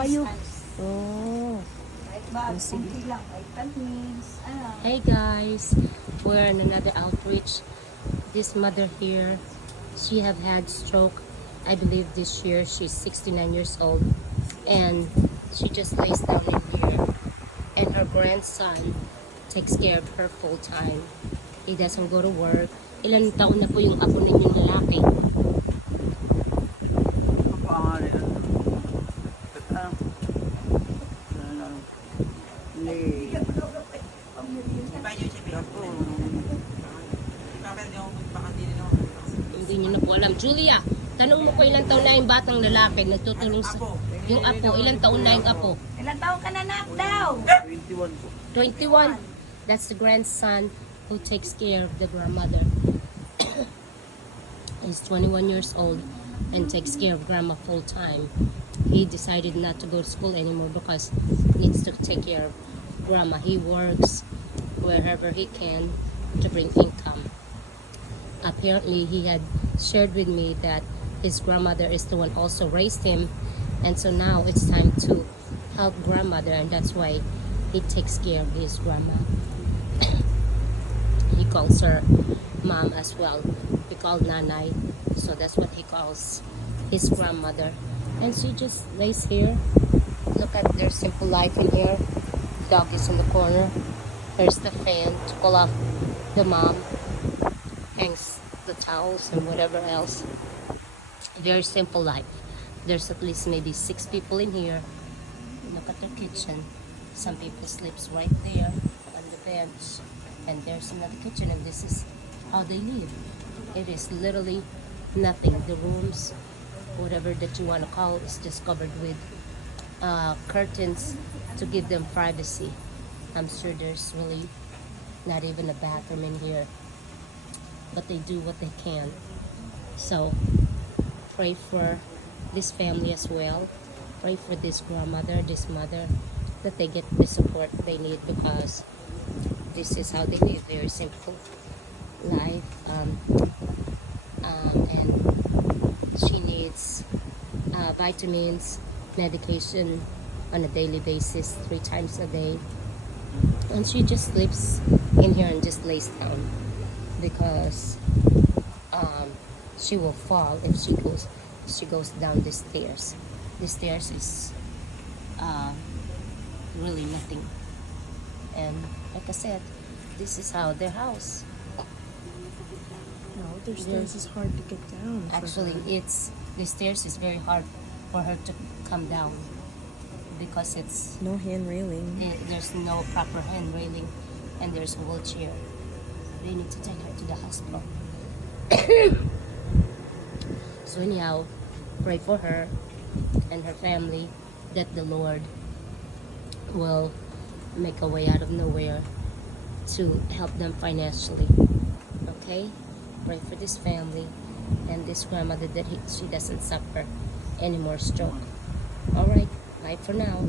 Payo. Oh, sige. Ano? Hey guys, we're in another outreach. This mother here, she have had stroke. I believe this year she's 69 years old, and she just lays down in here. And her grandson takes care of her full time. He doesn't go to work. Ilan taon na po yung apo ninyong lalaki? Hindi niyo na po alam. Julia, tanong mo ko ilang taon na yung batang lalaki nagtutulong sa yung apo. Ilang taon na yung apo? Ilang taon ka na daw? 21 po. 21. That's the grandson who takes care of the grandmother. He's 21 years old and takes care of grandma full time. He decided not to go to school anymore because he needs to take care of grandma. He works wherever he can to bring income. Apparently, he had shared with me that his grandmother is the one also raised him, and so now it's time to help grandmother, and that's why he takes care of his grandma. He calls her mom as well. He called Nanay, so that's what he calls his grandmother. And she just lays here. Look at their simple life in here. Dog is in the corner. There's the fan to cool off the mom. Hangs the towels and whatever else. Very simple life. There's at least maybe 6 people in here. Look at their kitchen. Some people sleeps right there on the bench, and there's another kitchen, and this is how they live. It is literally nothing. The rooms, whatever that you want to call, is just covered with curtains to give them privacy. I'm sure there's really not even a bathroom in here, but they do what they can. So pray for this family as well. Pray for this grandmother, this mother, that they get the support they need, because this is how they live. Very simple life, and she needs vitamins, medication on a daily basis, 3 times a day, and she just sleeps in here and just lays down because she will fall if she goes down the stairs. The stairs is really nothing, and like I said, this is how their house. No, their stairs is hard to get down. Actually, the stairs is very hard for her to come down because No hand railing. there's no proper hand railing, and there's a wheelchair. They need to take her to the hospital. So anyhow, pray for her and her family that the Lord will make a way out of nowhere to help them financially. Okay? Pray for this family and this grandmother that she doesn't suffer any more stroke. Alright, bye for now.